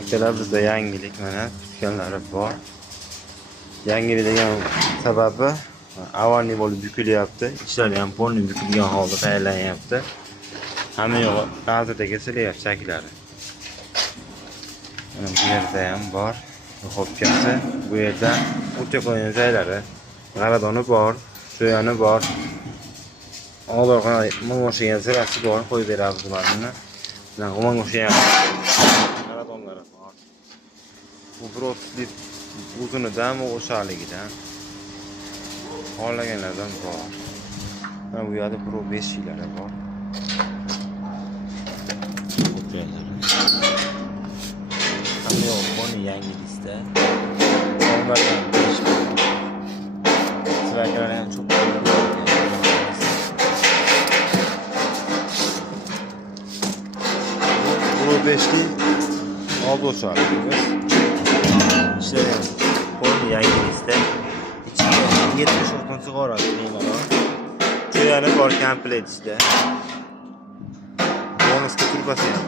Akalar bizda yangilik mana tutganlari bor. Yangilik degan sababi avvalgi bo'lib bukilyapti. Ichlari ham polni bukilgan holda tayyorlanyapti. Hamma yo'q gazetaga silyapti shaklari. Mana bu yerda ham bor. Hopkasi bu yerda o'cha qo'ygan joylari, g'aradoni bor, so'yani bor. Oldorga o'xshagan zirasi bor, qo'yib beramiz mana. G'umon o'xshagan g'aradonlari bor. Bu broslit uzunidan va o'shaligidan xohlaganlardan bor. Mana bu yerda Pro 5 yillari bor. Hamma yo'q, buni yangi listda. Onlardan 5 Sivaklar ham çok Pro 5'li oldu o'shaligimiz. İşte buni yangi listda. 70 sig'ora qiymati. Cho'yani bor komplektda. Bonusga turbasi ham